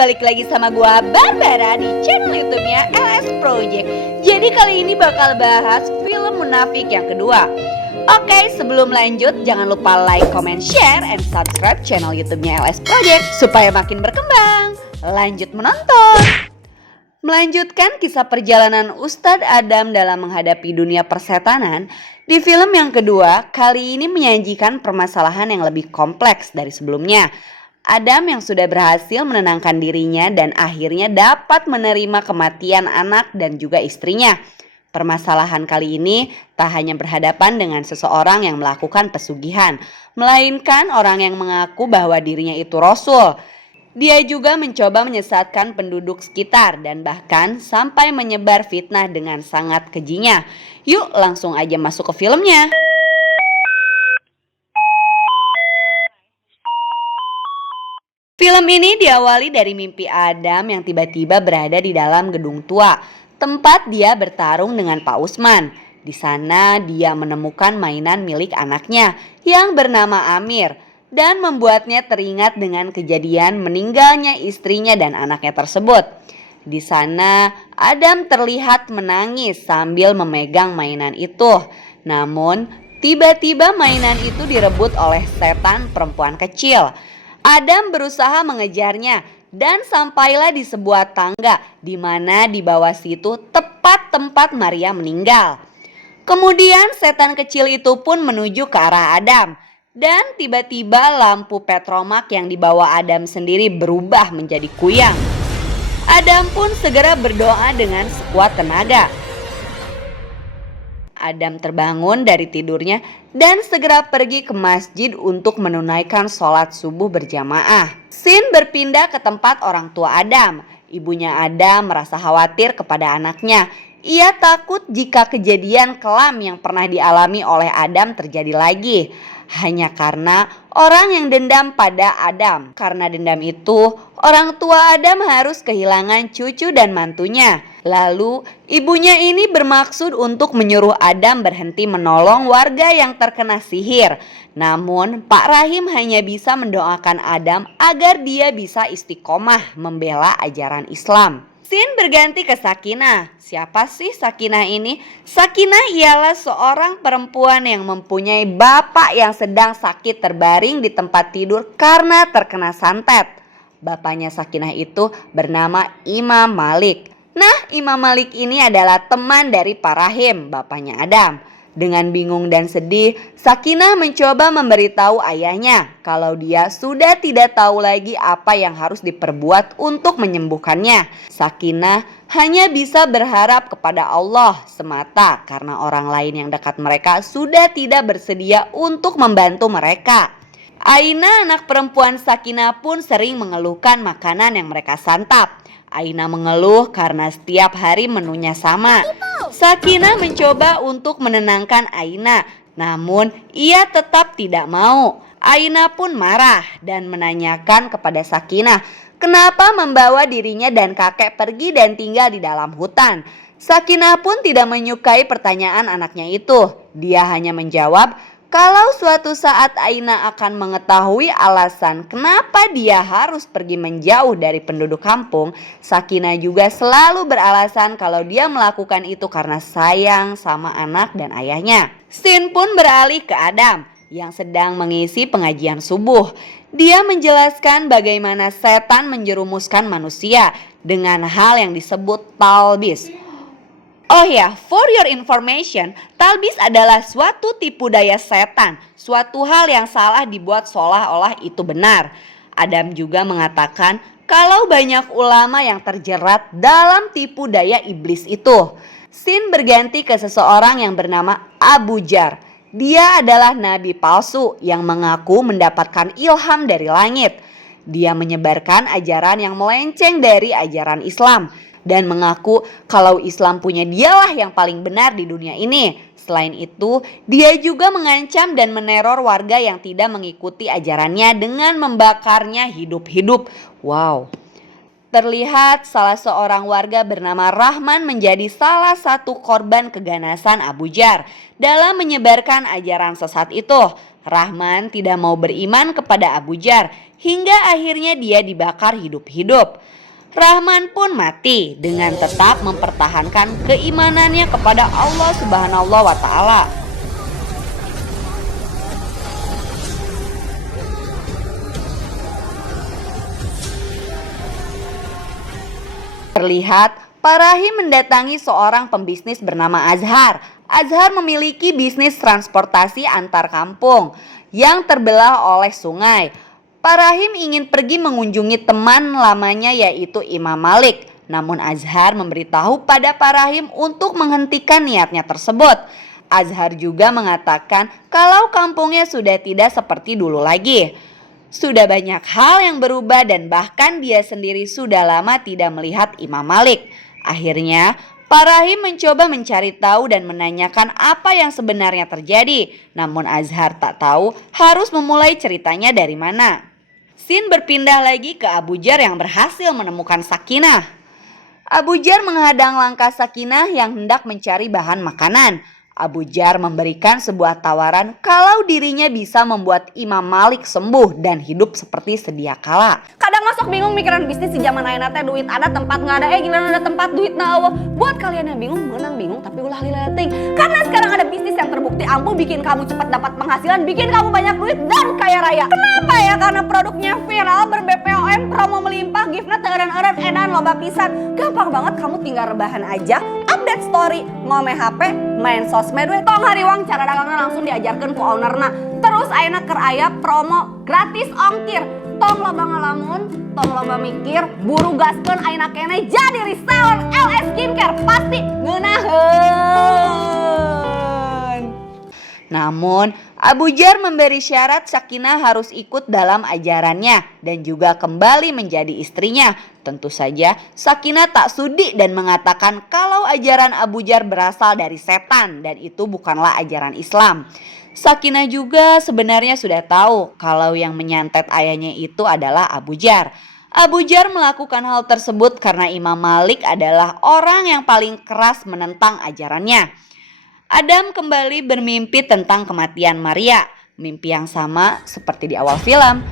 balik lagi sama gua Barbara di channel YouTube-nya LS Project. Jadi kali ini bakal bahas film Munafik yang kedua. Oke, sebelum lanjut jangan lupa like, comment, share, and subscribe channel YouTube-nya LS Project supaya makin berkembang. Lanjut menonton. Melanjutkan kisah perjalanan Ustadz Adam dalam menghadapi dunia persetanan, di film yang kedua kali ini menyajikan permasalahan yang lebih kompleks dari sebelumnya. Adam yang sudah berhasil menenangkan dirinya dan akhirnya dapat menerima kematian anak dan juga istrinya. Permasalahan kali ini tak hanya berhadapan dengan seseorang yang melakukan pesugihan, melainkan orang yang mengaku bahwa dirinya itu Rasul. Dia juga mencoba menyesatkan penduduk sekitar dan bahkan sampai menyebar fitnah dengan sangat kejinya. Yuk langsung aja masuk ke filmnya. Film ini diawali dari mimpi Adam yang tiba-tiba berada di dalam gedung tua, tempat dia bertarung dengan Pak Usman. Di sana dia menemukan mainan milik anaknya yang bernama Amir dan membuatnya teringat dengan kejadian meninggalnya istrinya dan anaknya tersebut. Di sana Adam terlihat menangis sambil memegang mainan itu. Namun tiba-tiba mainan itu direbut oleh setan perempuan kecil. Adam berusaha mengejarnya dan sampailah di sebuah tangga di mana di bawah situ tepat tempat Maria meninggal. Kemudian setan kecil itu pun menuju ke arah Adam dan tiba-tiba lampu petromak yang dibawa Adam sendiri berubah menjadi kuyang. Adam pun segera berdoa dengan sekuat tenaga. Adam terbangun dari tidurnya dan segera pergi ke masjid untuk menunaikan sholat subuh berjamaah. Scene berpindah ke tempat orang tua Adam. Ibunya Adam merasa khawatir kepada anaknya. Ia takut jika kejadian kelam yang pernah dialami oleh Adam terjadi lagi. Hanya karena orang yang dendam pada Adam. Karena dendam itu, orang tua Adam harus kehilangan cucu dan mantunya. Lalu, ibunya ini bermaksud untuk menyuruh Adam berhenti menolong warga yang terkena sihir. Namun, Pak Rahim hanya bisa mendoakan Adam agar dia bisa istiqomah membela ajaran Islam. Scene berganti ke Sakinah. Siapa sih Sakinah ini? Sakinah ialah seorang perempuan yang mempunyai bapak yang sedang sakit terbaring di tempat tidur karena terkena santet. Bapaknya Sakinah itu bernama Imam Malik. Nah, Imam Malik ini adalah teman dari Pak Rahim, bapaknya Adam. Dengan bingung dan sedih, Sakinah mencoba memberitahu ayahnya kalau dia sudah tidak tahu lagi apa yang harus diperbuat untuk menyembuhkannya. Sakinah hanya bisa berharap kepada Allah semata karena orang lain yang dekat mereka sudah tidak bersedia untuk membantu mereka. Aina, anak perempuan Sakinah, pun sering mengeluhkan makanan yang mereka santap. Aina mengeluh karena setiap hari menunya sama. Sakinah mencoba untuk menenangkan Aina, namun ia tetap tidak mau. Aina pun marah dan menanyakan kepada Sakinah kenapa membawa dirinya dan kakek pergi dan tinggal di dalam hutan. Sakinah pun tidak menyukai pertanyaan anaknya itu. Dia hanya menjawab, kalau suatu saat Aina akan mengetahui alasan kenapa dia harus pergi menjauh dari penduduk kampung, Sakinah juga selalu beralasan kalau dia melakukan itu karena sayang sama anak dan ayahnya. Scene pun beralih ke Adam yang sedang mengisi pengajian subuh. Dia menjelaskan bagaimana setan menjerumuskan manusia dengan hal yang disebut talbis. Oh ya, for your information, talbis adalah suatu tipu daya setan, suatu hal yang salah dibuat seolah-olah itu benar. Adam juga mengatakan kalau banyak ulama yang terjerat dalam tipu daya iblis itu. Scene berganti ke seseorang yang bernama Abu Jar. Dia adalah nabi palsu yang mengaku mendapatkan ilham dari langit. Dia menyebarkan ajaran yang melenceng dari ajaran Islam dan mengaku kalau Islam punya dialah yang paling benar di dunia ini. Selain itu, dia juga mengancam dan meneror warga yang tidak mengikuti ajarannya dengan membakarnya hidup-hidup. Wow. Terlihat salah seorang warga bernama Rahman menjadi salah satu korban keganasan Abu Jar dalam menyebarkan ajaran sesat itu. Rahman tidak mau beriman kepada Abu Jar hingga akhirnya dia dibakar hidup-hidup. Rahman pun mati dengan tetap mempertahankan keimanannya kepada Allah Subhanahu wa Ta'ala. Terlihat Pak Rahim mendatangi seorang pembisnis bernama Azhar. Azhar memiliki bisnis transportasi antar kampung yang terbelah oleh sungai. Pak Rahim ingin pergi mengunjungi teman lamanya yaitu Imam Malik. Namun Azhar memberitahu pada Pak Rahim untuk menghentikan niatnya tersebut. Azhar juga mengatakan kalau kampungnya sudah tidak seperti dulu lagi. Sudah banyak hal yang berubah dan bahkan dia sendiri sudah lama tidak melihat Imam Malik. Akhirnya Pak Rahim mencoba mencari tahu dan menanyakan apa yang sebenarnya terjadi. Namun Azhar tak tahu harus memulai ceritanya dari mana. Scene berpindah lagi ke Abu Jar yang berhasil menemukan Sakinah. Abu Jar menghadang langkah Sakinah yang hendak mencari bahan makanan. Abu Jar memberikan sebuah tawaran kalau dirinya bisa membuat Imam Malik sembuh dan hidup seperti sedia kala. Kadang masuk bingung mikiran bisnis di zaman ayeuna teh duit ada tempat nggak ada gimana ada tempat duit na eueuh. Buat kalian yang bingung menang bingung tapi ulah lileting. Karena sekarang ada bisnis yang terbukti ampuh bikin kamu cepat dapat penghasilan, bikin kamu banyak duit dan kaya raya. Kenapa ya? Karena produknya viral, ber-BPOM, promo melimpah, giftnya teureun-eureun edan loba pisan. Gampang banget kamu tinggal rebahan aja, update story, ngomeh HP, main sosmed we tong hariwang cara dagangna langsung diajarkeun ku ownerna. Terus ayeuna keur aya promo gratis ongkir. Tong loba ngalamun, tong loba mikir, buru gaskeun ayeuna keneh jadi reseller LS Skincare pasti ngeunaheun. Namun Abu Jar memberi syarat Sakinah harus ikut dalam ajarannya dan juga kembali menjadi istrinya. Tentu saja Sakinah tak sudi dan mengatakan kalau ajaran Abu Jar berasal dari setan dan itu bukanlah ajaran Islam. Sakinah juga sebenarnya sudah tahu kalau yang menyantet ayahnya itu adalah Abu Jar. Abu Jar melakukan hal tersebut karena Imam Malik adalah orang yang paling keras menentang ajarannya. Adam kembali bermimpi tentang kematian Maria, mimpi yang sama seperti di awal film.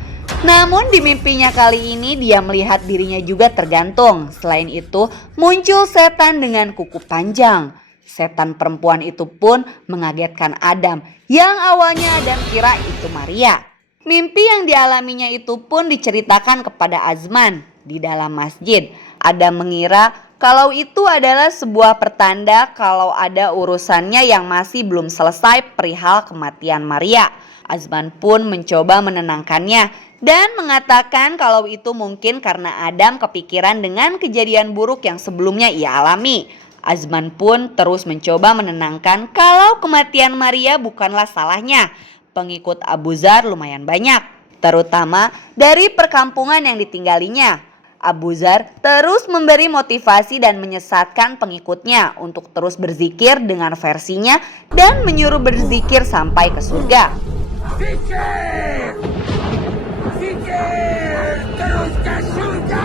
Namun di mimpinya kali ini dia melihat dirinya juga tergantung. Selain itu muncul setan dengan kuku panjang. Setan perempuan itu pun mengagetkan Adam yang awalnya Adam kira itu Maria. Mimpi yang dialaminya itu pun diceritakan kepada Azman di dalam masjid. Adam mengira kalau itu adalah sebuah pertanda kalau ada urusannya yang masih belum selesai perihal kematian Maria. Azman pun mencoba menenangkannya dan mengatakan kalau itu mungkin karena Adam kepikiran dengan kejadian buruk yang sebelumnya ia alami. Azman pun terus mencoba menenangkan kalau kematian Maria bukanlah salahnya. Pengikut Abu Jar lumayan banyak, terutama dari perkampungan yang ditinggalinya. Abu Jar terus memberi motivasi dan menyesatkan pengikutnya untuk terus berzikir dengan versinya dan menyuruh berzikir sampai ke surga. Zikir! Zikir! Terus ke surga!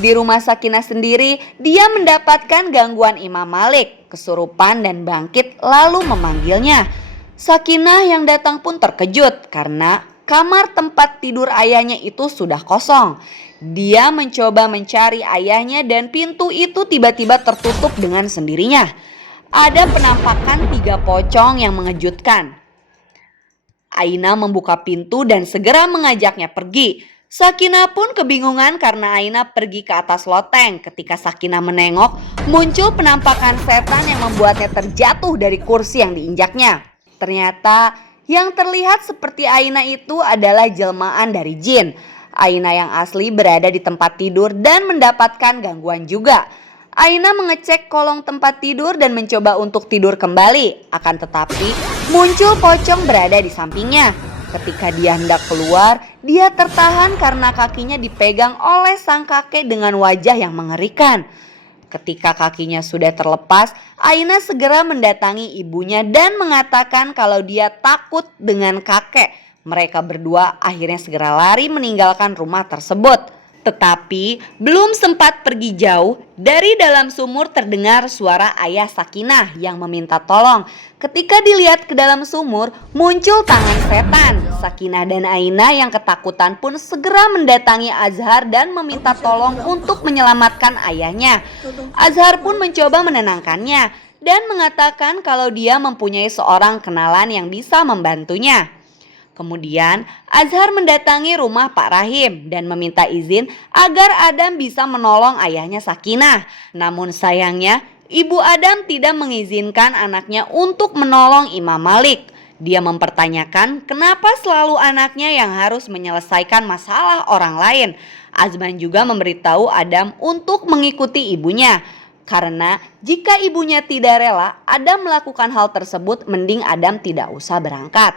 Di rumah Sakinah sendiri, dia mendapatkan gangguan Imam Malik, kesurupan dan bangkit lalu memanggilnya. Sakinah yang datang pun terkejut karena kamar tempat tidur ayahnya itu sudah kosong. Dia mencoba mencari ayahnya dan pintu itu tiba-tiba tertutup dengan sendirinya. Ada penampakan 3 pocong yang mengejutkan. Aina membuka pintu dan segera mengajaknya pergi. Sakinah pun kebingungan karena Aina pergi ke atas loteng. Ketika Sakinah menengok, muncul penampakan setan yang membuatnya terjatuh dari kursi yang diinjaknya. Ternyata yang terlihat seperti Aina itu adalah jelmaan dari jin. Aina yang asli berada di tempat tidur dan mendapatkan gangguan juga. Aina mengecek kolong tempat tidur dan mencoba untuk tidur kembali. Akan tetapi muncul pocong berada di sampingnya. Ketika dia hendak keluar, dia tertahan karena kakinya dipegang oleh sang kakek dengan wajah yang mengerikan. Ketika kakinya sudah terlepas, Aina segera mendatangi ibunya dan mengatakan kalau dia takut dengan kakek. Mereka berdua akhirnya segera lari meninggalkan rumah tersebut. Tetapi belum sempat pergi jauh, dari dalam sumur terdengar suara ayah Sakinah yang meminta tolong. Ketika dilihat ke dalam sumur, muncul tangan setan. Sakinah dan Aina yang ketakutan pun segera mendatangi Azhar dan meminta tolong untuk menyelamatkan ayahnya. Azhar pun mencoba menenangkannya dan mengatakan kalau dia mempunyai seorang kenalan yang bisa membantunya. Kemudian Azhar mendatangi rumah Pak Rahim dan meminta izin agar Adam bisa menolong ayahnya Sakinah. Namun sayangnya Ibu Adam tidak mengizinkan anaknya untuk menolong Imam Malik. Dia mempertanyakan kenapa selalu anaknya yang harus menyelesaikan masalah orang lain. Azman juga memberitahu Adam untuk mengikuti ibunya. Karena jika ibunya tidak rela Adam melakukan hal tersebut, mending Adam tidak usah berangkat.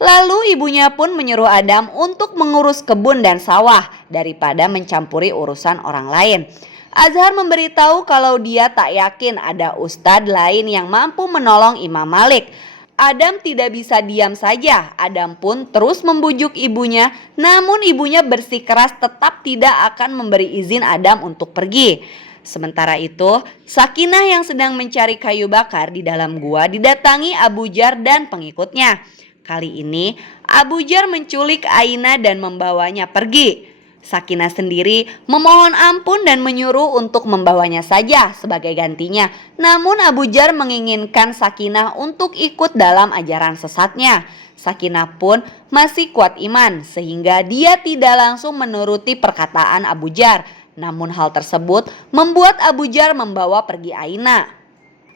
Lalu ibunya pun menyuruh Adam untuk mengurus kebun dan sawah daripada mencampuri urusan orang lain. Azhar memberitahu kalau dia tak yakin ada ustadz lain yang mampu menolong Imam Malik. Adam tidak bisa diam saja. Adam pun terus membujuk ibunya, namun ibunya bersikeras tetap tidak akan memberi izin Adam untuk pergi. Sementara itu, Sakinah yang sedang mencari kayu bakar di dalam gua didatangi Abu Jar dan pengikutnya. Kali ini Abu Jar menculik Aina dan membawanya pergi. Sakinah sendiri memohon ampun dan menyuruh untuk membawanya saja sebagai gantinya. Namun Abu Jar menginginkan Sakinah untuk ikut dalam ajaran sesatnya. Sakinah pun masih kuat iman sehingga dia tidak langsung menuruti perkataan Abu Jar. Namun hal tersebut membuat Abu Jar membawa pergi Aina.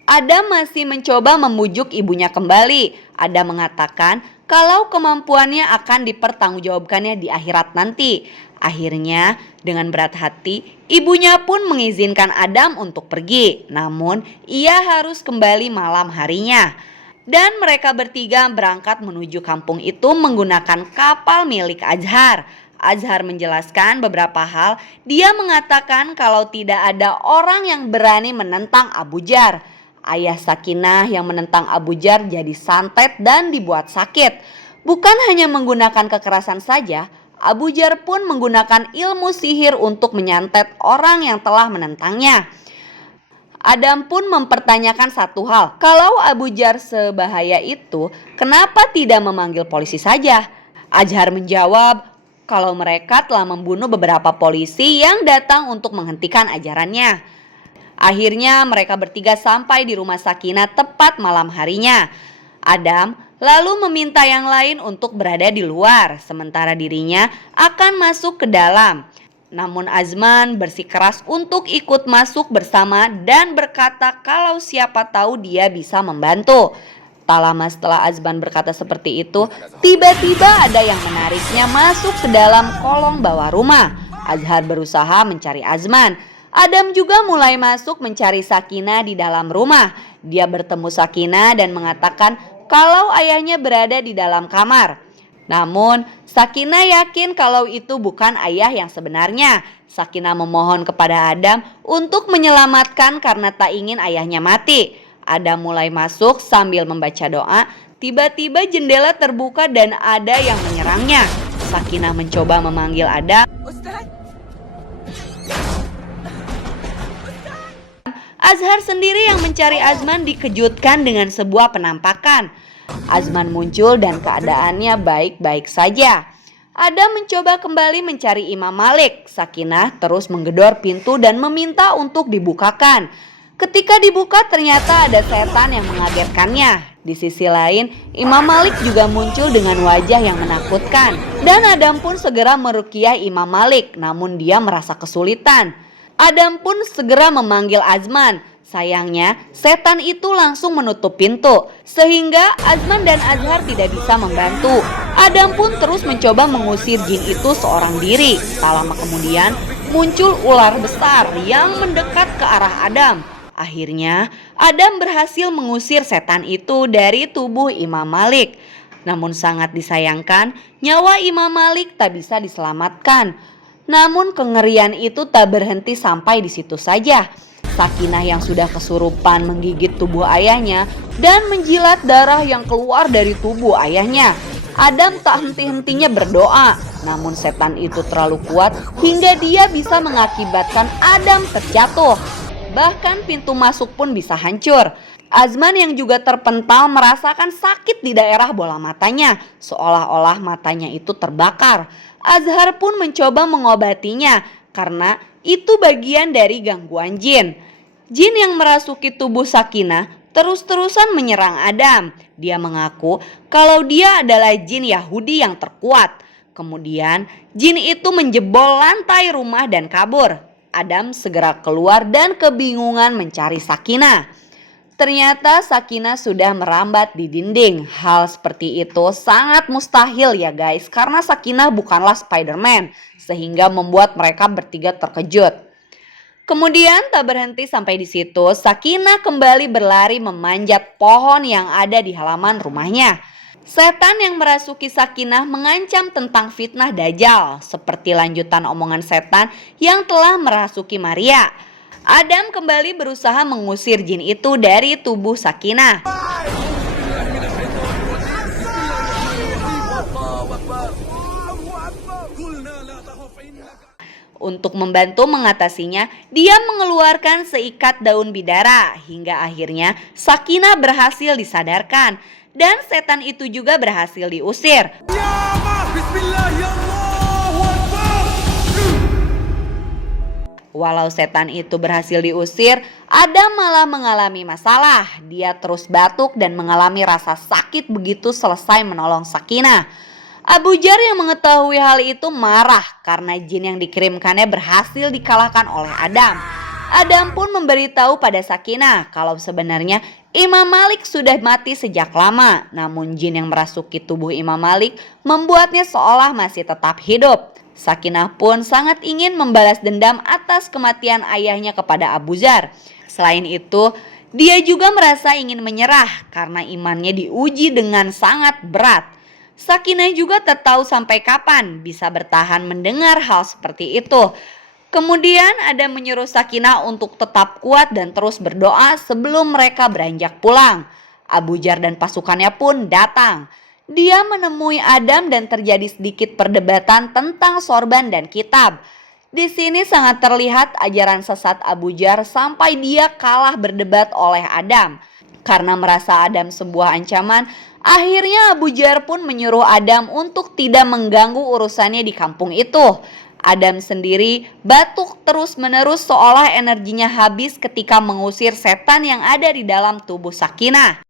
Adam masih mencoba membujuk ibunya kembali. Adam mengatakan kalau kemampuannya akan dipertanggungjawabkannya di akhirat nanti. Akhirnya dengan berat hati ibunya pun mengizinkan Adam untuk pergi. Namun ia harus kembali malam harinya. Dan mereka bertiga berangkat menuju kampung itu menggunakan kapal milik Azhar. Azhar menjelaskan beberapa hal. Dia mengatakan kalau tidak ada orang yang berani menentang Abu Jar. Ayah Sakinah yang menentang Abu Jar jadi santet dan dibuat sakit. Bukan hanya menggunakan kekerasan saja, Abu Jar pun menggunakan ilmu sihir untuk menyantet orang yang telah menentangnya. Adam pun mempertanyakan satu hal, kalau Abu Jar sebahaya itu, kenapa tidak memanggil polisi saja? Azhar menjawab kalau mereka telah membunuh beberapa polisi yang datang untuk menghentikan ajarannya. Akhirnya mereka bertiga sampai di rumah Sakinah tepat malam harinya. Adam lalu meminta yang lain untuk berada di luar, sementara dirinya akan masuk ke dalam. Namun Azman bersikeras untuk ikut masuk bersama dan berkata kalau siapa tahu dia bisa membantu. Tak lama setelah Azman berkata seperti itu, tiba-tiba ada yang menariknya masuk ke dalam kolong bawah rumah. Azhar berusaha mencari Azman. Adam juga mulai masuk mencari Sakinah di dalam rumah. Dia bertemu Sakinah dan mengatakan kalau ayahnya berada di dalam kamar. Namun Sakinah yakin kalau itu bukan ayah yang sebenarnya. Sakinah memohon kepada Adam untuk menyelamatkan karena tak ingin ayahnya mati. Adam mulai masuk sambil membaca doa. Tiba-tiba jendela terbuka dan ada yang menyerangnya. Sakinah mencoba memanggil Adam. Azhar sendiri yang mencari Azman dikejutkan dengan sebuah penampakan. Azman muncul dan keadaannya baik-baik saja. Adam mencoba kembali mencari Imam Malik. Sakinah terus menggedor pintu dan meminta untuk dibukakan. Ketika dibuka ternyata ada setan yang mengagetkannya. Di sisi lain, Imam Malik juga muncul dengan wajah yang menakutkan. Dan Adam pun segera meruqyah Imam Malik, namun dia merasa kesulitan. Adam pun segera memanggil Azman. Sayangnya setan itu langsung menutup pintu sehingga Azman dan Azhar tidak bisa membantu. Adam pun terus mencoba mengusir jin itu seorang diri. Tak lama kemudian muncul ular besar yang mendekat ke arah Adam. Akhirnya Adam berhasil mengusir setan itu dari tubuh Imam Malik. Namun sangat disayangkan nyawa Imam Malik tak bisa diselamatkan. Namun kengerian itu tak berhenti sampai di situ saja. Sakinah yang sudah kesurupan menggigit tubuh ayahnya dan menjilat darah yang keluar dari tubuh ayahnya. Adam tak henti-hentinya berdoa. Namun setan itu terlalu kuat hingga dia bisa mengakibatkan Adam terjatuh. Bahkan pintu masuk pun bisa hancur. Azman yang juga terpental merasakan sakit di daerah bola matanya, seolah-olah matanya itu terbakar. Azhar pun mencoba mengobatinya karena itu bagian dari gangguan jin. Jin yang merasuki tubuh Sakinah terus-terusan menyerang Adam. Dia mengaku kalau dia adalah jin Yahudi yang terkuat. Kemudian jin itu menjebol lantai rumah dan kabur. Adam segera keluar dan kebingungan mencari Sakinah. Ternyata Sakinah sudah merambat di dinding. Hal seperti itu sangat mustahil ya guys, karena Sakinah bukanlah Spider-Man, sehingga membuat mereka bertiga terkejut. Kemudian tak berhenti sampai di situ, Sakinah kembali berlari memanjat pohon yang ada di halaman rumahnya. Setan yang merasuki Sakinah mengancam tentang fitnah Dajjal, seperti lanjutan omongan setan yang telah merasuki Maria. Adam kembali berusaha mengusir jin itu dari tubuh Sakinah. Untuk membantu mengatasinya, dia mengeluarkan seikat daun bidara hingga akhirnya Sakinah berhasil disadarkan dan setan itu juga berhasil diusir. Walau setan itu berhasil diusir, Adam malah mengalami masalah. Dia terus batuk dan mengalami rasa sakit begitu selesai menolong Sakinah. Abu Jar yang mengetahui hal itu marah karena jin yang dikirimkannya berhasil dikalahkan oleh Adam. Adam pun memberitahu pada Sakinah kalau sebenarnya Imam Malik sudah mati sejak lama. Namun jin yang merasuki tubuh Imam Malik membuatnya seolah masih tetap hidup. Sakinah pun sangat ingin membalas dendam atas kematian ayahnya kepada Abu Jar. Selain itu, dia juga merasa ingin menyerah karena imannya diuji dengan sangat berat. Sakinah juga tak tahu sampai kapan bisa bertahan mendengar hal seperti itu. Kemudian ada menyuruh Sakinah untuk tetap kuat dan terus berdoa sebelum mereka beranjak pulang. Abu Jar dan pasukannya pun datang. Dia menemui Adam dan terjadi sedikit perdebatan tentang sorban dan kitab. Di sini sangat terlihat ajaran sesat Abu Jar sampai dia kalah berdebat oleh Adam. Karena merasa Adam sebuah ancaman, akhirnya Abu Jar pun menyuruh Adam untuk tidak mengganggu urusannya di kampung itu. Adam sendiri batuk terus-menerus seolah energinya habis ketika mengusir setan yang ada di dalam tubuh Sakinah.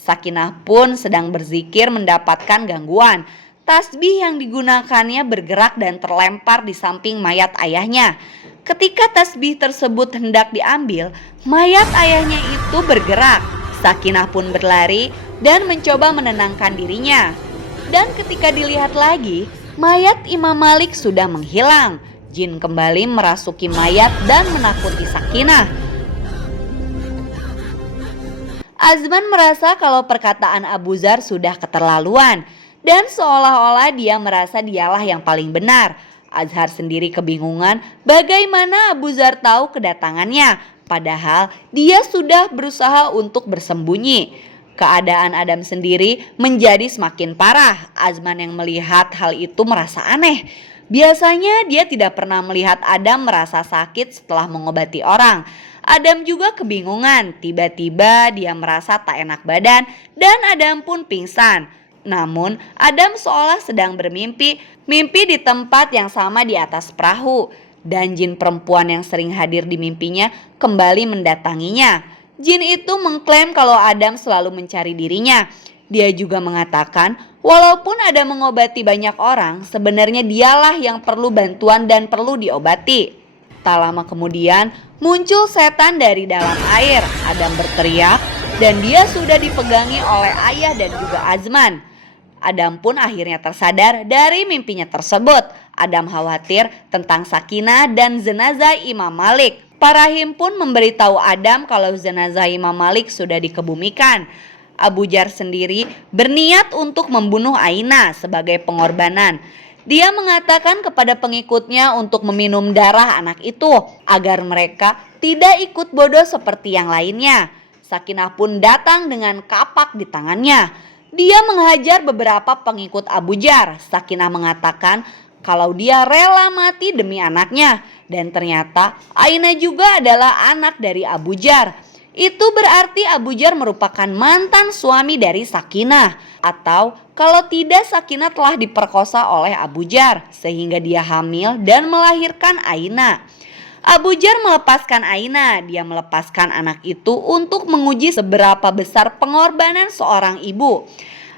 Sakinah pun sedang berzikir mendapatkan gangguan. Tasbih yang digunakannya bergerak dan terlempar di samping mayat ayahnya. Ketika tasbih tersebut hendak diambil, mayat ayahnya itu bergerak. Sakinah pun berlari dan mencoba menenangkan dirinya. Dan ketika dilihat lagi, mayat Imam Malik sudah menghilang. Jin kembali merasuki mayat dan menakuti Sakinah. Azman merasa kalau perkataan Abu Zar sudah keterlaluan dan seolah-olah dia merasa dialah yang paling benar. Azhar sendiri kebingungan bagaimana Abu Zar tahu kedatangannya, padahal dia sudah berusaha untuk bersembunyi. Keadaan Adam sendiri menjadi semakin parah. Azman yang melihat hal itu merasa aneh. Biasanya dia tidak pernah melihat Adam merasa sakit setelah mengobati orang. Adam juga kebingungan, tiba-tiba dia merasa tak enak badan dan Adam pun pingsan. Namun Adam seolah sedang bermimpi, mimpi di tempat yang sama di atas perahu. Dan jin perempuan yang sering hadir di mimpinya kembali mendatanginya. Jin itu mengklaim kalau Adam selalu mencari dirinya. Dia juga mengatakan walaupun Adam mengobati banyak orang, sebenarnya dialah yang perlu bantuan dan perlu diobati. Tak lama kemudian muncul setan dari dalam air. Adam berteriak dan dia sudah dipegangi oleh ayah dan juga Azman. Adam pun akhirnya tersadar dari mimpinya tersebut. Adam khawatir tentang Sakinah dan jenazah Imam Malik. Parahim pun memberitahu Adam kalau jenazah Imam Malik sudah dikebumikan. Abu Jar sendiri berniat untuk membunuh Aina sebagai pengorbanan. Dia mengatakan kepada pengikutnya untuk meminum darah anak itu agar mereka tidak ikut bodoh seperti yang lainnya. Sakinah pun datang dengan kapak di tangannya. Dia menghajar beberapa pengikut Abu Jar. Sakinah mengatakan kalau dia rela mati demi anaknya. Dan ternyata Aina juga adalah anak dari Abu Jar. Itu berarti Abu Jar merupakan mantan suami dari Sakinah. Atau kalau tidak, Sakinah telah diperkosa oleh Abu Jar sehingga dia hamil dan melahirkan Aina. Abu Jar melepaskan Aina. Dia melepaskan anak itu untuk menguji seberapa besar pengorbanan seorang ibu.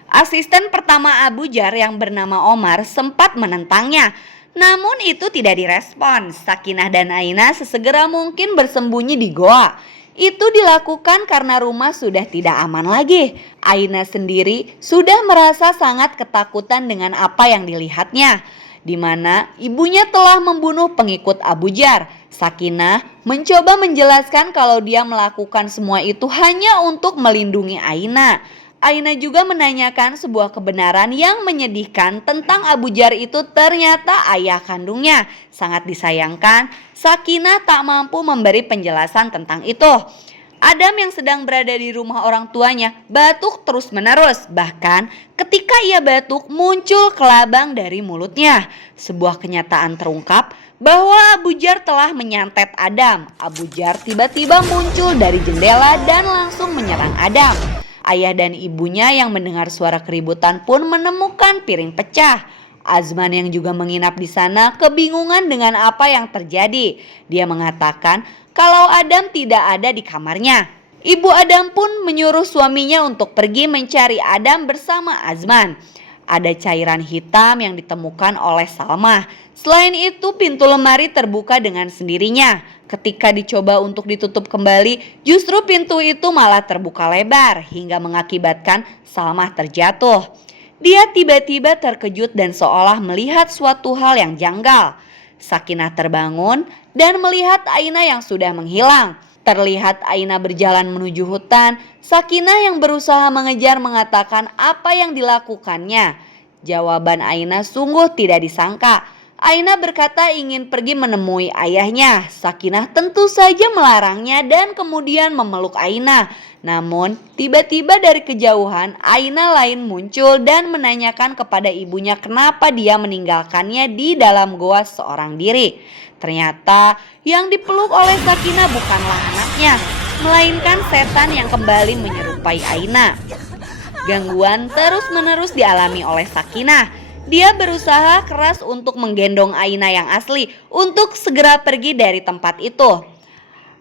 Asisten pertama Abu Jar yang bernama Omar sempat menentangnya. Namun itu tidak direspon. Sakinah dan Aina sesegera mungkin bersembunyi di goa. Itu dilakukan karena rumah sudah tidak aman lagi. Aina sendiri sudah merasa sangat ketakutan dengan apa yang dilihatnya, di mana ibunya telah membunuh pengikut Abu Jar. Sakinah mencoba menjelaskan kalau dia melakukan semua itu hanya untuk melindungi Aina. Aina juga menanyakan sebuah kebenaran yang menyedihkan tentang Abu Jar itu ternyata ayah kandungnya. Sangat disayangkan, Sakinah tak mampu memberi penjelasan tentang itu. Adam yang sedang berada di rumah orang tuanya batuk terus-menerus. Bahkan ketika ia batuk muncul kelabang dari mulutnya. Sebuah kenyataan terungkap bahwa Abu Jar telah menyantet Adam. Abu Jar tiba-tiba muncul dari jendela dan langsung menyerang Adam. Ayah dan ibunya yang mendengar suara keributan pun menemukan piring pecah. Azman yang juga menginap di sana kebingungan dengan apa yang terjadi. Dia mengatakan kalau Adam tidak ada di kamarnya. Ibu Adam pun menyuruh suaminya untuk pergi mencari Adam bersama Azman. Ada cairan hitam yang ditemukan oleh Salma. Selain itu, pintu lemari terbuka dengan sendirinya. Ketika dicoba untuk ditutup kembali, justru pintu itu malah terbuka lebar hingga mengakibatkan Salma terjatuh. Dia tiba-tiba terkejut dan seolah melihat suatu hal yang janggal. Sakinah terbangun dan melihat Aina yang sudah menghilang. Terlihat Aina berjalan menuju hutan. Sakinah yang berusaha mengejar mengatakan apa yang dilakukannya. Jawaban Aina sungguh tidak disangka. Aina berkata ingin pergi menemui ayahnya. Sakinah tentu saja melarangnya dan kemudian memeluk Aina. Namun tiba-tiba dari kejauhan Aina lain muncul dan menanyakan kepada ibunya kenapa dia meninggalkannya di dalam goa seorang diri. Ternyata yang dipeluk oleh Sakinah bukanlah anaknya, melainkan setan yang kembali menyerupai Aina. Gangguan terus-menerus dialami oleh Sakinah. Dia berusaha keras untuk menggendong Aina yang asli untuk segera pergi dari tempat itu.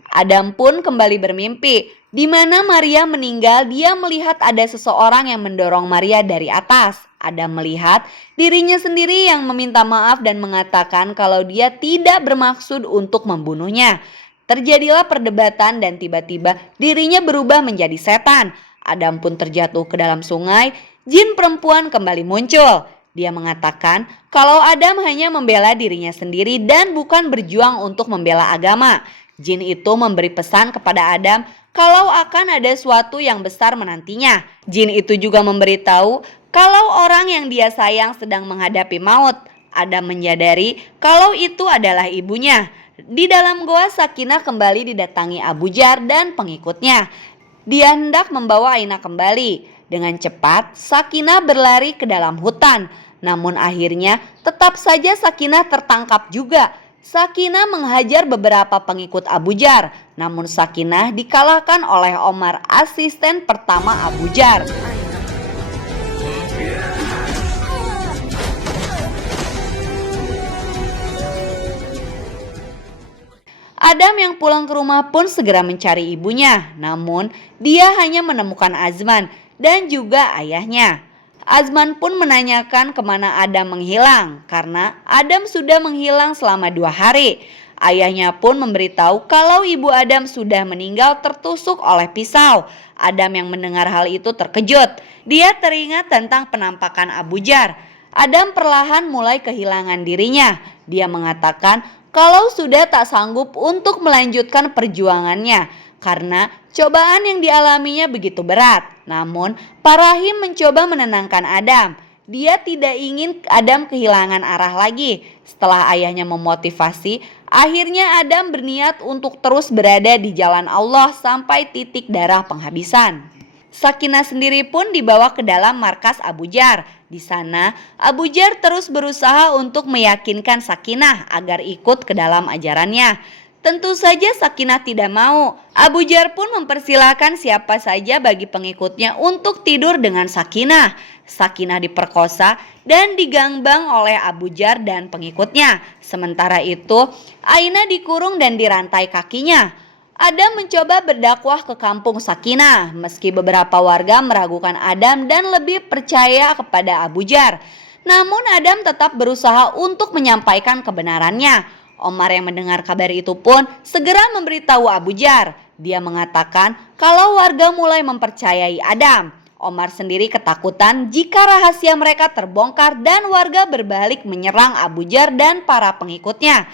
Adam pun kembali bermimpi. Di mana Maria meninggal, dia melihat ada seseorang yang mendorong Maria dari atas. Adam melihat dirinya sendiri yang meminta maaf dan mengatakan kalau dia tidak bermaksud untuk membunuhnya. Terjadilah perdebatan dan tiba-tiba dirinya berubah menjadi setan. Adam pun terjatuh ke dalam sungai. Jin perempuan kembali muncul. Dia mengatakan kalau Adam hanya membela dirinya sendiri dan bukan berjuang untuk membela agama. Jin itu memberi pesan kepada Adam kalau akan ada sesuatu yang besar menantinya. Jin itu juga memberitahu kalau orang yang dia sayang sedang menghadapi maut. Adam menyadari kalau itu adalah ibunya. Di dalam goa, Sakinah kembali didatangi Abu Jar dan pengikutnya. Dia hendak membawa Aina kembali. Dengan cepat, Sakinah berlari ke dalam hutan. Namun akhirnya tetap saja Sakinah tertangkap juga. Sakinah menghajar beberapa pengikut Abu Jar. Namun Sakinah dikalahkan oleh Omar, asisten pertama Abu Jar. Adam yang pulang ke rumah pun segera mencari ibunya. Namun dia hanya menemukan Azman dan juga ayahnya. Azman pun menanyakan kemana Adam menghilang karena Adam sudah menghilang selama 2 hari. Ayahnya pun memberitahu kalau ibu Adam sudah meninggal tertusuk oleh pisau. Adam yang mendengar hal itu terkejut. Dia teringat tentang penampakan Abu Jar. Adam perlahan mulai kehilangan dirinya. Dia mengatakan kalau sudah tak sanggup untuk melanjutkan perjuangannya karena cobaan yang dialaminya begitu berat. Namun Parahim mencoba menenangkan Adam. Dia tidak ingin Adam kehilangan arah lagi. Setelah ayahnya memotivasi, akhirnya Adam berniat untuk terus berada di jalan Allah sampai titik darah penghabisan. Sakinah sendiri pun dibawa ke dalam markas Abu Jar. Di sana, Abu Jar terus berusaha untuk meyakinkan Sakinah agar ikut ke dalam ajarannya. Tentu saja Sakinah tidak mau. Abu Jar pun mempersilahkan siapa saja bagi pengikutnya untuk tidur dengan Sakinah. Sakinah diperkosa dan digangbang oleh Abu Jar dan pengikutnya. Sementara itu, Aina dikurung dan dirantai kakinya. Adam mencoba berdakwah ke kampung Sakinah, meski beberapa warga meragukan Adam dan lebih percaya kepada Abu Jar. Namun Adam tetap berusaha untuk menyampaikan kebenarannya. Omar yang mendengar kabar itu pun segera memberitahu Abu Jar. Dia mengatakan kalau warga mulai mempercayai Adam. Omar sendiri ketakutan jika rahasia mereka terbongkar dan warga berbalik menyerang Abu Jar dan para pengikutnya.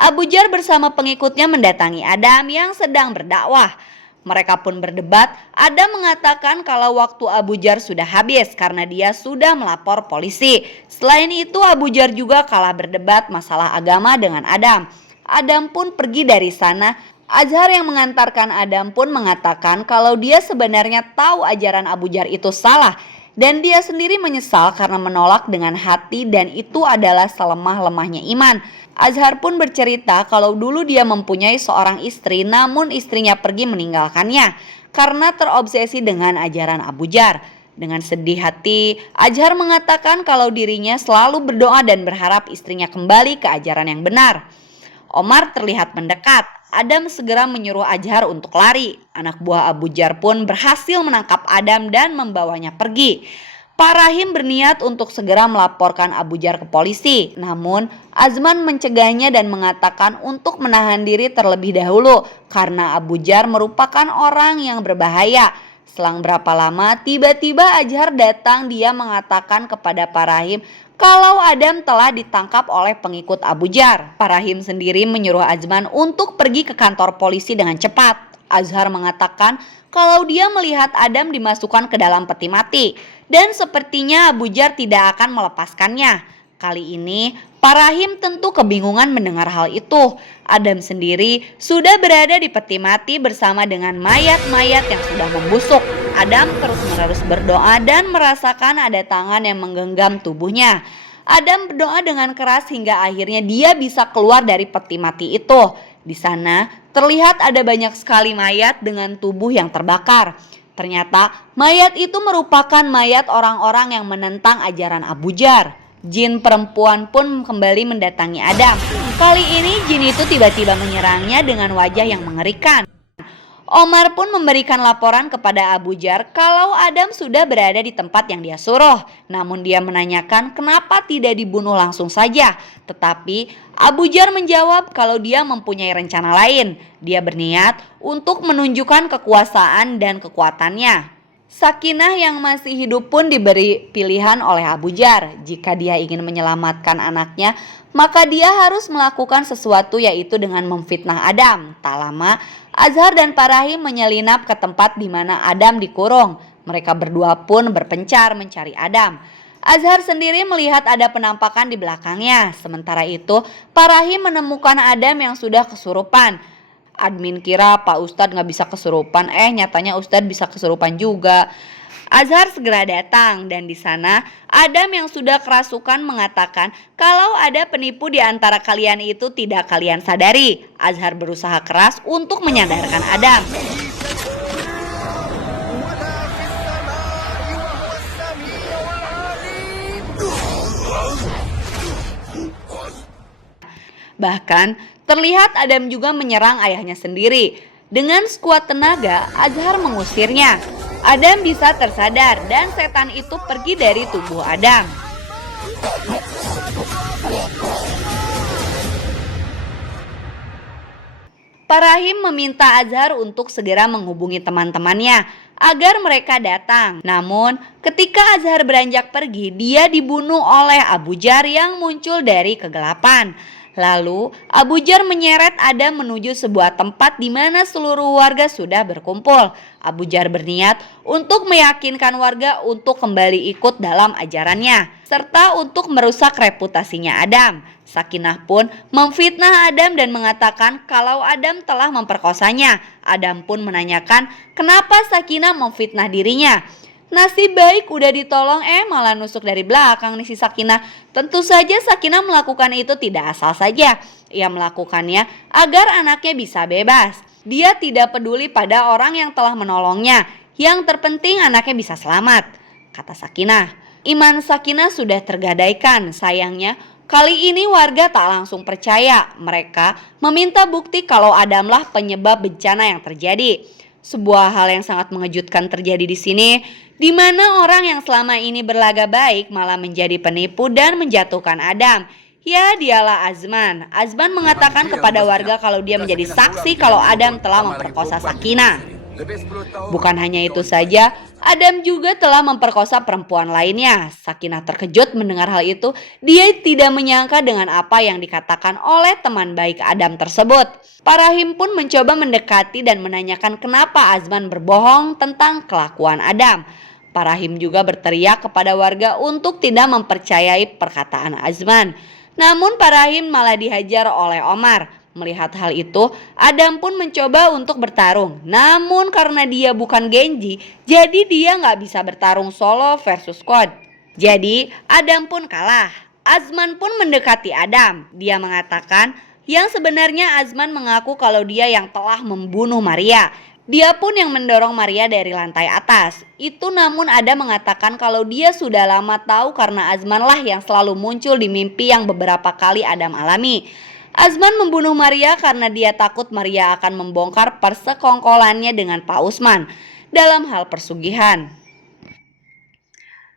Abu Jar bersama pengikutnya mendatangi Adam yang sedang berdakwah. Mereka pun berdebat. Adam mengatakan kalau waktu Abu Jar sudah habis karena dia sudah melapor polisi. Selain itu, Abu Jar juga kalah berdebat masalah agama dengan Adam. Adam pun pergi dari sana. Azhar yang mengantarkan Adam pun mengatakan kalau dia sebenarnya tahu ajaran Abu Jar itu salah. Dan dia sendiri menyesal karena menolak dengan hati dan itu adalah selemah-lemahnya iman. Azhar pun bercerita kalau dulu dia mempunyai seorang istri namun istrinya pergi meninggalkannya karena terobsesi dengan ajaran Abu Jar. Dengan sedih hati, Azhar mengatakan kalau dirinya selalu berdoa dan berharap istrinya kembali ke ajaran yang benar. Omar terlihat mendekat. Adam segera menyuruh Azhar untuk lari. Anak buah Abu Jar pun berhasil menangkap Adam dan membawanya pergi. Pak Rahim berniat untuk segera melaporkan Abu Jar ke polisi. Namun Azman mencegahnya dan mengatakan untuk menahan diri terlebih dahulu karena Abu Jar merupakan orang yang berbahaya. Selang berapa lama tiba-tiba Azhar datang. Dia mengatakan kepada Pak Rahim kalau Adam telah ditangkap oleh pengikut Abu Jar. Pak Rahim sendiri menyuruh Azman untuk pergi ke kantor polisi dengan cepat. Azhar mengatakan kalau dia melihat Adam dimasukkan ke dalam peti mati dan sepertinya Abu Jar tidak akan melepaskannya. Kali ini Pak Rahim tentu kebingungan mendengar hal itu. Adam sendiri sudah berada di peti mati bersama dengan mayat-mayat yang sudah membusuk. Adam terus-menerus berdoa dan merasakan ada tangan yang menggenggam tubuhnya. Adam berdoa dengan keras hingga akhirnya dia bisa keluar dari peti mati itu. Di sana terlihat ada banyak sekali mayat dengan tubuh yang terbakar. Ternyata mayat itu merupakan mayat orang-orang yang menentang ajaran Abu Jar. Jin perempuan pun kembali mendatangi Adam. Kali ini jin itu tiba-tiba menyerangnya dengan wajah yang mengerikan. Omar pun memberikan laporan kepada Abu Jar kalau Adam sudah berada di tempat yang dia suruh. Namun dia menanyakan kenapa tidak dibunuh langsung saja. Tetapi Abu Jar menjawab kalau dia mempunyai rencana lain. Dia berniat untuk menunjukkan kekuasaan dan kekuatannya. Sakinah yang masih hidup pun diberi pilihan oleh Abu Jar. Jika dia ingin menyelamatkan anaknya, maka dia harus melakukan sesuatu yaitu dengan memfitnah Adam. Tak lama, Azhar dan Pak Rahim menyelinap ke tempat di mana Adam dikurung. Mereka berdua pun berpencar mencari Adam. Azhar sendiri melihat ada penampakan di belakangnya. Sementara itu, Pak Rahim menemukan Adam yang sudah kesurupan. Admin kira Pak Ustadz gak bisa kesurupan, nyatanya Ustadz bisa kesurupan juga. Azhar segera datang dan di sana Adam yang sudah kerasukan mengatakan kalau ada penipu di antara kalian itu tidak kalian sadari. Azhar berusaha keras untuk menyadarkan Adam. Bahkan terlihat Adam juga menyerang ayahnya sendiri. Dengan sekuat tenaga, Azhar mengusirnya. Adam bisa tersadar dan setan itu pergi dari tubuh Adam. Pak Rahim meminta Azhar untuk segera menghubungi teman-temannya agar mereka datang. Namun ketika Azhar beranjak pergi, dia dibunuh oleh Abu Jar yang muncul dari kegelapan. Lalu Abu Jar menyeret Adam menuju sebuah tempat di mana seluruh warga sudah berkumpul. Abu Jar berniat untuk meyakinkan warga untuk kembali ikut dalam ajarannya, serta untuk merusak reputasinya Adam. Sakinah pun memfitnah Adam dan mengatakan kalau Adam telah memperkosanya. Adam pun menanyakan kenapa Sakinah memfitnah dirinya. Nasib baik udah ditolong malah nusuk dari belakang nih si Sakinah. Tentu saja Sakinah melakukan itu tidak asal saja. Ia melakukannya agar anaknya bisa bebas. Dia tidak peduli pada orang yang telah menolongnya. Yang terpenting anaknya bisa selamat, kata Sakinah. Iman Sakinah sudah tergadaikan. Sayangnya kali ini warga tak langsung percaya. Mereka meminta bukti kalau Adamlah penyebab bencana yang terjadi. Sebuah hal yang sangat mengejutkan terjadi di sini, di mana orang yang selama ini berlaga baik malah menjadi penipu dan menjatuhkan Adam. Ya, dialah Azman. Azman mengatakan kepada warga kalau dia menjadi saksi kalau Adam telah memperkosa Sakinah. Bukan hanya itu saja, Adam juga telah memperkosa perempuan lainnya. Sakinah terkejut mendengar hal itu. Dia tidak menyangka dengan apa yang dikatakan oleh teman baik Adam tersebut. Parahim pun mencoba mendekati dan menanyakan kenapa Azman berbohong tentang kelakuan Adam. Parahim juga berteriak kepada warga untuk tidak mempercayai perkataan Azman. Namun Parahim malah dihajar oleh Omar. Melihat hal itu, Adam pun mencoba untuk bertarung. Namun karena dia bukan Genji, jadi dia gak bisa bertarung solo versus squad. Jadi Adam pun kalah. Azman pun mendekati Adam. Dia mengatakan yang sebenarnya Azman mengaku kalau dia yang telah membunuh Maria. Dia pun yang mendorong Maria dari lantai atas. Itu namun Adam mengatakan kalau dia sudah lama tahu karena Azmanlah yang selalu muncul di mimpi yang beberapa kali Adam alami. Azman membunuh Maria karena dia takut Maria akan membongkar persekongkolannya dengan Pak Usman dalam hal persugihan.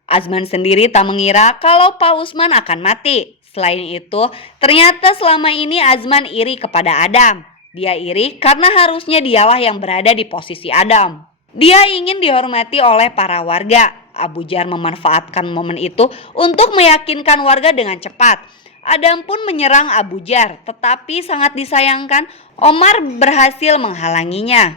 Azman sendiri tak mengira kalau Pak Usman akan mati. Selain itu, ternyata selama ini Azman iri kepada Adam. Dia iri karena harusnya dialah yang berada di posisi Adam. Dia ingin dihormati oleh para warga. Abu Jar memanfaatkan momen itu untuk meyakinkan warga dengan cepat. Adam pun menyerang Abu Jar, tetapi sangat disayangkan Omar berhasil menghalanginya.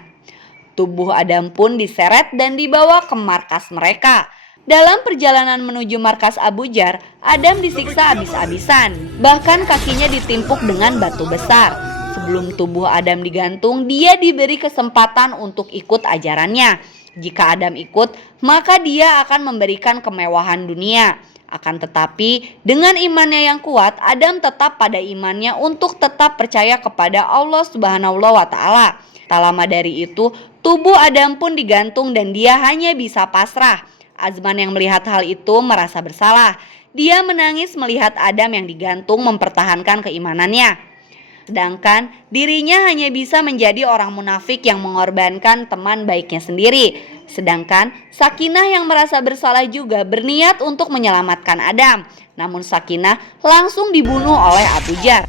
Tubuh Adam pun diseret dan dibawa ke markas mereka. Dalam perjalanan menuju markas Abu Jar, Adam disiksa habis-habisan. Bahkan kakinya ditimpuk dengan batu besar. Sebelum tubuh Adam digantung, dia diberi kesempatan untuk ikut ajarannya. Jika Adam ikut, maka dia akan memberikan kemewahan dunia. Akan tetapi, dengan imannya yang kuat, Adam tetap pada imannya untuk tetap percaya kepada Allah Subhanahu wa Ta'ala. Tak lama dari itu, tubuh Adam pun digantung dan dia hanya bisa pasrah. Azman yang melihat hal itu merasa bersalah. Dia menangis melihat Adam yang digantung mempertahankan keimanannya. Sedangkan dirinya hanya bisa menjadi orang munafik yang mengorbankan teman baiknya sendiri. Sedangkan Sakinah yang merasa bersalah juga berniat untuk menyelamatkan Adam. Namun Sakinah langsung dibunuh oleh Abu Jar.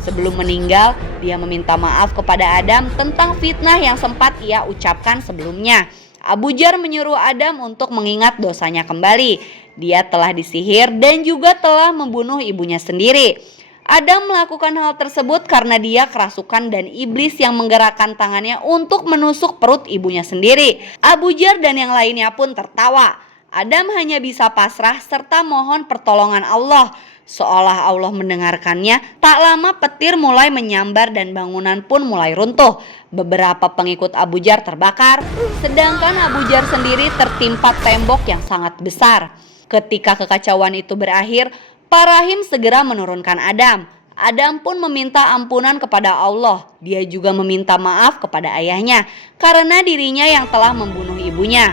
Sebelum meninggal, dia meminta maaf kepada Adam tentang fitnah yang sempat ia ucapkan sebelumnya. Abu Jar menyuruh Adam untuk mengingat dosanya kembali. Dia telah disihir dan juga telah membunuh ibunya sendiri. Adam melakukan hal tersebut karena dia kerasukan dan iblis yang menggerakkan tangannya untuk menusuk perut ibunya sendiri. Abu Jar dan yang lainnya pun tertawa. Adam hanya bisa pasrah serta mohon pertolongan Allah. Seolah Allah mendengarkannya, tak lama petir mulai menyambar dan bangunan pun mulai runtuh. Beberapa pengikut Abu Jar terbakar, sedangkan Abu Jar sendiri tertimpa tembok yang sangat besar. Ketika kekacauan itu berakhir, Parahim segera menurunkan Adam. Adam pun meminta ampunan kepada Allah. Dia juga meminta maaf kepada ayahnya karena dirinya yang telah membunuh ibunya.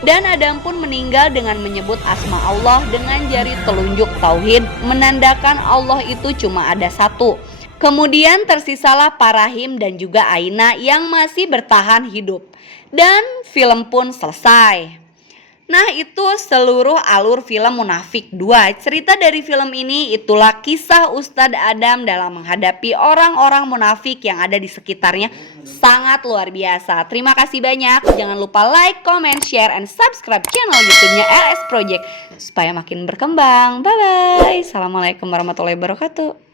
Dan Adam pun meninggal dengan menyebut asma Allah dengan jari telunjuk tauhid, menandakan Allah itu cuma ada satu. Kemudian tersisalah Parahim dan juga Aina yang masih bertahan hidup. Dan film pun selesai. Nah, itu seluruh alur film Munafik 2. Cerita dari film ini itulah kisah Ustadz Adam dalam menghadapi orang-orang munafik yang ada di sekitarnya. Sangat luar biasa. Terima kasih banyak. Jangan lupa like, comment, share, and subscribe channel YouTube-nya LS Project supaya makin berkembang. Bye-bye. Assalamualaikum warahmatullahi wabarakatuh.